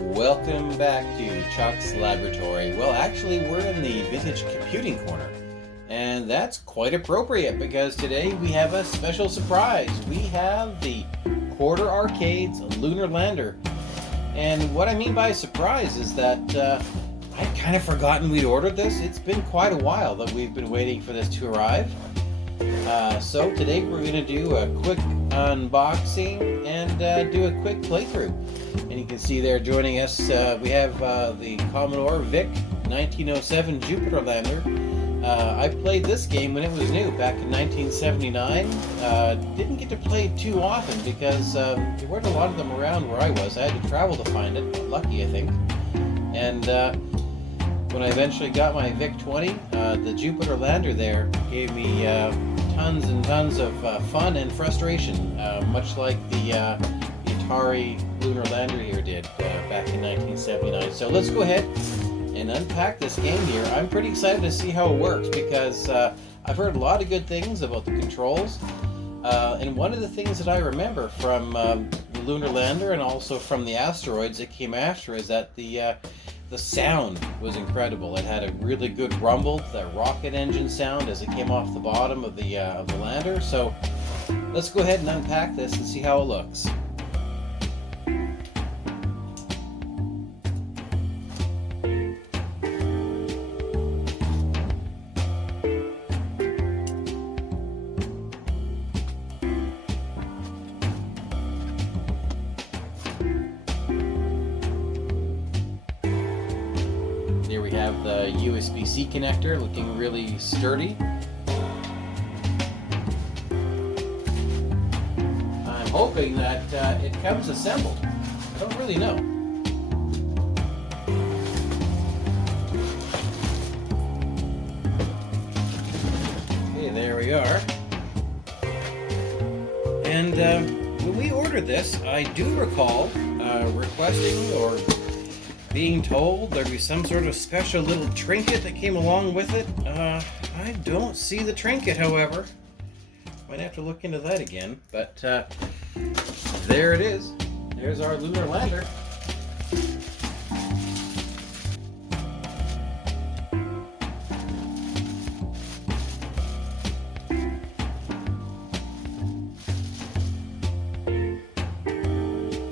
Welcome back to Chuck's Laboratory. Well, actually, we're in the Vintage Computing Corner. And that's quite appropriate because today we have a special surprise. We have the Quarter Arcade's Lunar Lander. And what I mean by surprise is that I'd kind of forgotten we'd ordered this. It's been quite a while that we've been waiting for this to arrive. So today we're going to do a quick unboxing and do a quick playthrough. And you can see there joining us, we have the Commodore VIC 1907 Jupiter Lander. I played this game when it was new, back in 1979. Didn't get to play it too often because there weren't a lot of them around where I was. I had to travel to find it. Lucky, I think. And when I eventually got my VIC 20, the Jupiter Lander there gave me tons and tons of fun and frustration, much like the Atari Lunar Lander here did back in 1979. So let's go ahead and unpack this game here. I'm pretty excited to see how it works because I've heard a lot of good things about the controls. And one of the things that I remember from the Lunar Lander and also from the asteroids that came after is that the sound was incredible. It had a really good rumble, that rocket engine sound as it came off the bottom of the lander. So let's go ahead and unpack this and see how it looks. There we have the USB-C connector, looking really sturdy. I'm hoping that it comes assembled. I don't really know. Okay, there we are. And when we ordered this, I do recall requesting or being told there'd be some sort of special little trinket that came along with it. I don't see the trinket, however. Might have to look into that again, but there it is. There's our Lunar Lander.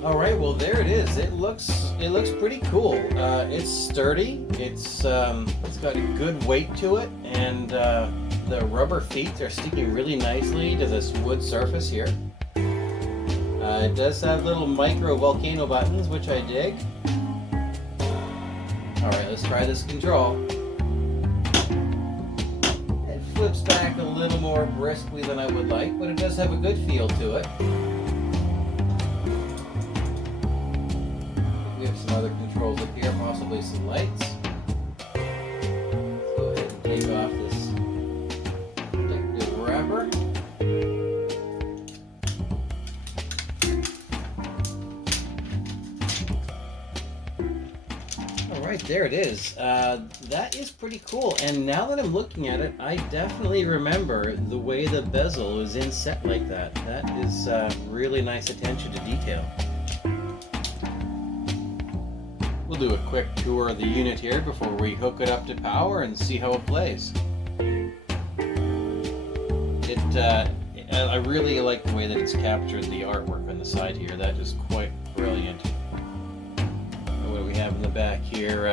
All right, well there it is. It looks pretty cool. It's sturdy. It's got a good weight to it, and the rubber feet are sticking really nicely to this wood surface here. It does have little micro volcano buttons, which I dig. All right, let's try this control. It flips back a little more briskly than I would like, but it does have a good feel to it. We have some other controls up here, possibly some lights. Let's go ahead and take off this protective wrapper. Alright, there it is. That is pretty cool, and now that I'm looking at it, I definitely remember the way the bezel is inset like that. That is really nice attention to detail. We'll do a quick tour of the unit here before we hook it up to power and see how it plays. I really like the way that it's captured the artwork on the side here. That is quite brilliant. And what do we have in the back here?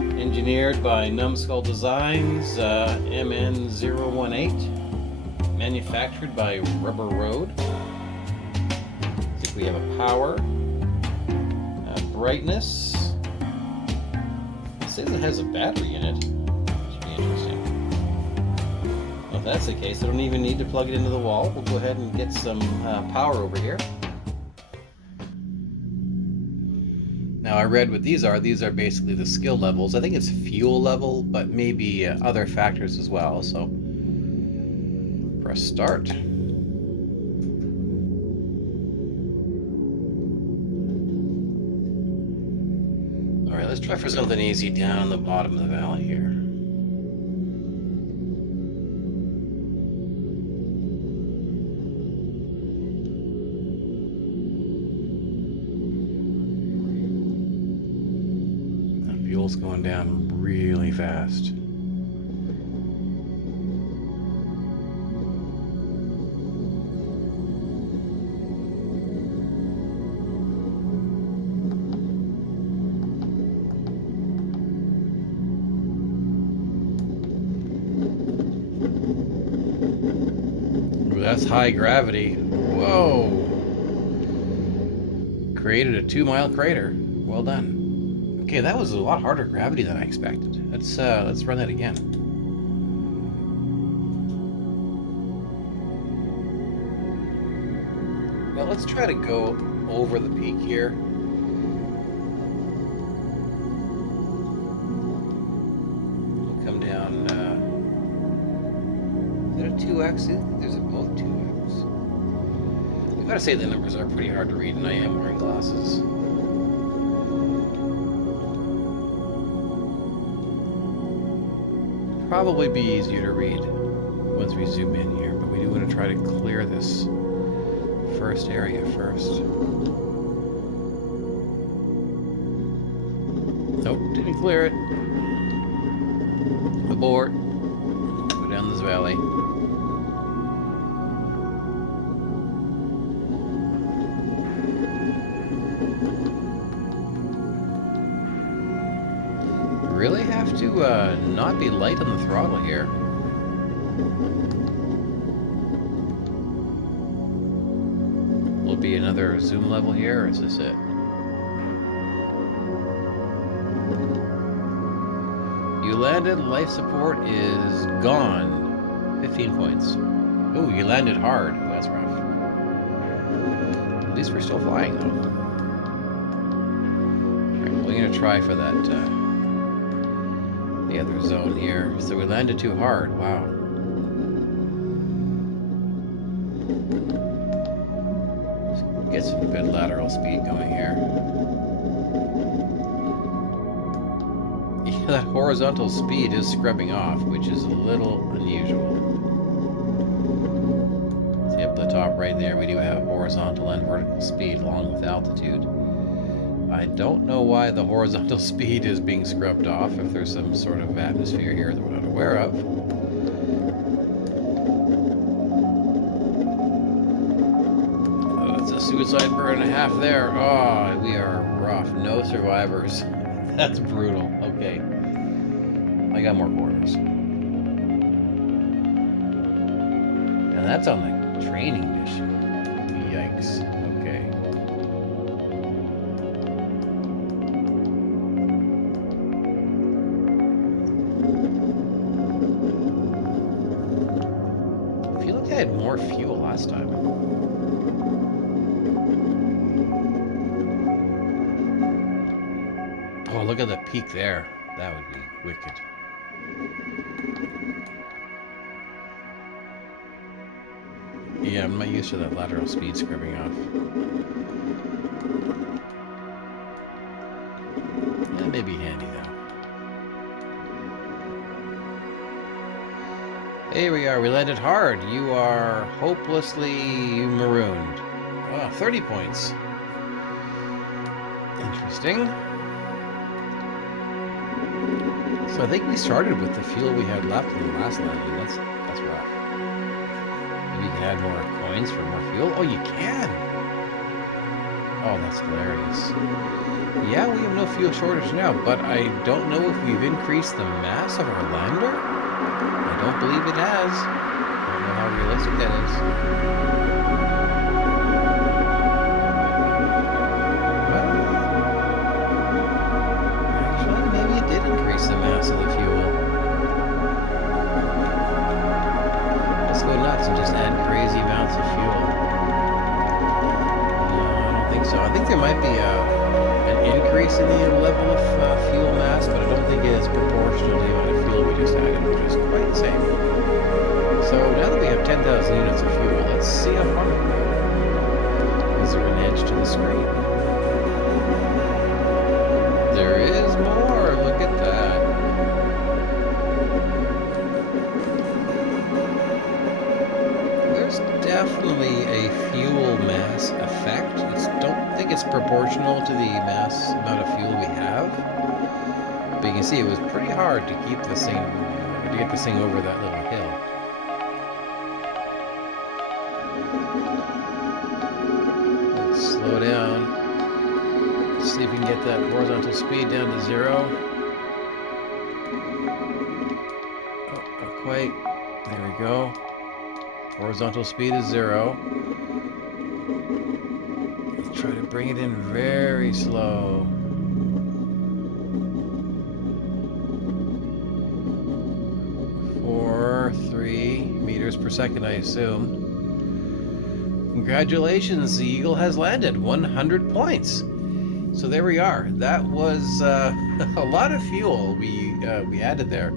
Engineered by Numbskull Designs, MN018. Manufactured by Rubber Road. I think we have a power. Brightness. It says it has a battery in it. Should be interesting. Well, if that's the case, I don't even need to plug it into the wall. We'll go ahead and get some power over here. Now, I read what these are. These are basically the skill levels. I think it's fuel level, but maybe other factors as well. So, press start. Alright, let's try for something easy down the bottom of the valley here. fuel's going down really fast. Ooh, that's high gravity. Whoa! Created a 2-mile crater. Well done. Okay, that was a lot harder gravity than I expected. Let's run that again. Well, let's try to go over the peak here. We'll come down. Is that a 2x? There's both 2x. I've got to say the numbers are pretty hard to read, and I am wearing glasses. Probably be easier to read once we zoom in here, but we do want to try to clear this first area first. Nope, didn't clear it. Abort. Go down this valley. Really have to not be light on the throttle here. Will be another zoom level here, or is this it? You landed, life support is gone. 15 points. Oh, you landed hard. Ooh, that's rough. At least we're still flying though. Alright, we're gonna try for that the other zone here. So we landed too hard. Wow. Let's get some good lateral speed going here. Yeah, that horizontal speed is scrubbing off, which is a little unusual. See up the top right there, we do have horizontal and vertical speed along with altitude. I don't know why the horizontal speed is being scrubbed off, if there's some sort of atmosphere here that we're not aware of. Oh, it's a suicide burn and a half there. Oh, we are rough. No survivors. That's brutal. Okay. I got more quarters. And that's on the training mission. Yikes. Okay. I feel like I had more fuel last time. Oh, look at the peak there. That would be wicked. Yeah, I'm not used to that lateral speed scrubbing off. That may be handy though. Here we are, we landed hard. You are hopelessly marooned. Oh, 30 points. Interesting. So I think we started with the fuel we had left in the last landing. That's rough. Maybe you can add more coins for more fuel. Oh, you can! Oh, that's hilarious. Yeah, we have no fuel shortage now, but I don't know if we've increased the mass of our lander. I don't believe it has. I don't know how realistic that is. The mass of the fuel. Let's go nuts and just add crazy amounts of fuel. No, I don't think so. I think there might be an increase in the level of fuel mass, but I don't think it is proportional to the amount of fuel we just added, which is quite the same. So now that we have 10,000 units of fuel, let's see how far we go. Is there an edge to the screen? There is more. Look at that. There's definitely a fuel mass effect. I don't think it's proportional to the amount of fuel we have. But you can see it was pretty hard to keep this thing, to get this thing over that little hill. Let's slow down. See if we can get that horizontal speed down to 0. Oh, not quite. There we go. Horizontal speed is 0. Let's try to bring it in very slow. 3 meters per second, I assume. Congratulations, the Eagle has landed 100 points. So there we are. That was a lot of fuel we added there.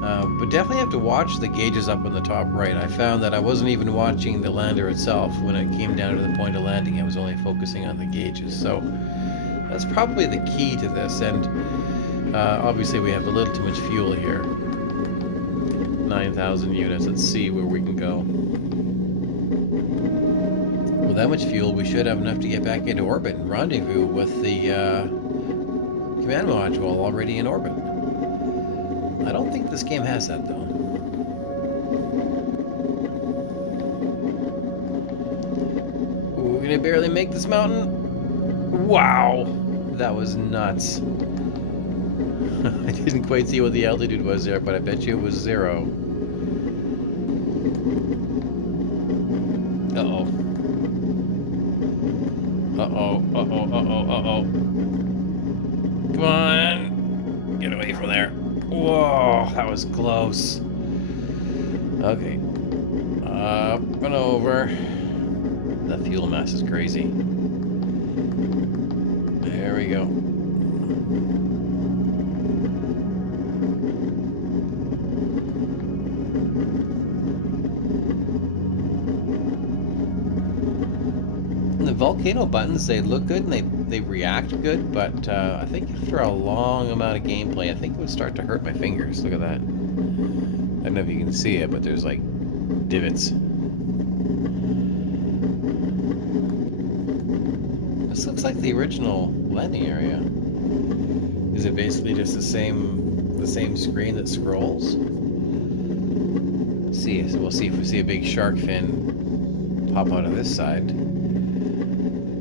But definitely have to watch the gauges up on the top right. I found that I wasn't even watching the lander itself when it came down to the point of landing. I was only focusing on the gauges. So that's probably the key to this. And obviously we have a little too much fuel here. 9,000 units. Let's see where we can go. With that much fuel, we should have enough to get back into orbit and rendezvous with the command module already in orbit. I don't think this game has that, though. We're gonna barely make this mountain. Wow! That was nuts. I didn't quite see what the altitude was there, but I bet you it was 0. Uh-oh. Uh-oh, uh-oh, uh-oh, uh-oh. Come on! Get away from there. Whoa, that was close. Okay. Up and over. That fuel mass is crazy. There we go. The volcano buttons, they look good and they react good, but I think after a long amount of gameplay, I think it would start to hurt my fingers. Look at that. I don't know if you can see it, but there's like divots. This looks like the original landing area. Is it basically just the same screen that scrolls? Let's see, so we'll see if we see a big shark fin pop out of this side.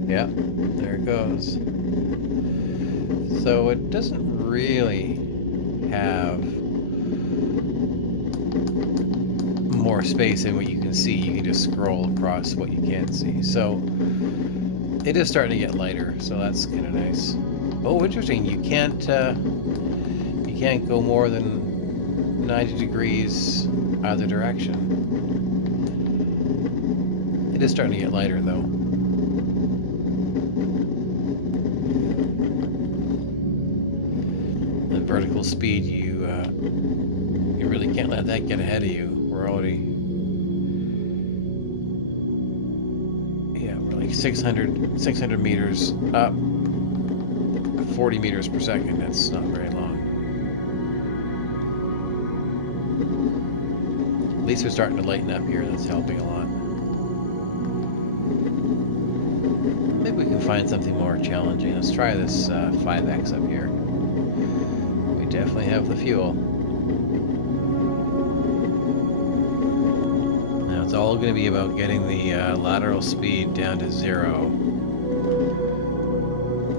Yep, there it goes. So it doesn't really have more space than what you can see. You can just scroll across what you can see. So it is starting to get lighter, so that's kind of nice. Oh, interesting. You can't go more than 90 degrees either direction. It is starting to get lighter, though. Vertical speed, you really can't let that get ahead of you. We're already, we're like 600 meters up, 40 meters per second. That's not very long. At least we're starting to lighten up here. That's helping a lot. Maybe we can find something more challenging. Let's try this 5X up here. Definitely have the fuel. Now it's all going to be about getting the lateral speed down to 0.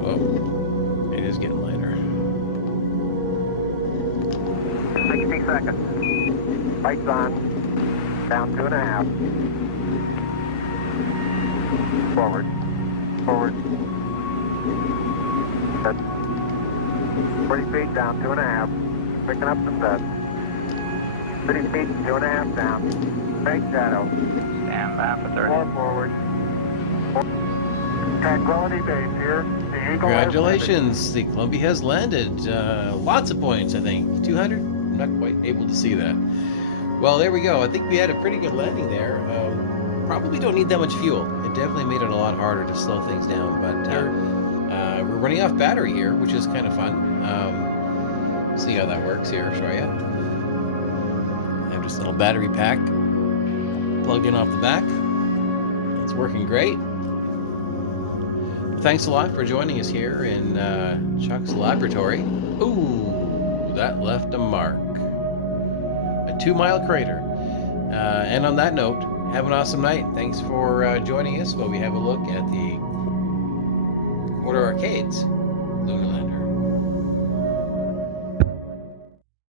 Whoa, it is getting lighter. 60 seconds. Lights on. Down 2.5. Forward. Forward. Good. 40 feet down, 2.5. Picking up the set. 30 feet, 2.5 down. Bank shadow. Stand by for 30. 4 forward. Tranquility Base here. The Eagle. Congratulations, the Columbia has landed. Lots of points, I think. 200? I'm not quite able to see that. Well, there we go. I think we had a pretty good landing there. Probably don't need that much fuel. It definitely made it a lot harder to slow things down, but we're running off battery here, which is kind of fun. See how that works here, I'll show you. I have just a little battery pack plugged in off the back. It's working great. Thanks a lot for joining us here in Chuck's laboratory. Ooh, that left a mark. A 2-mile crater. And on that note, have an awesome night. Thanks for joining us while we have a look at the Quarter Arcade's Lunar Lander.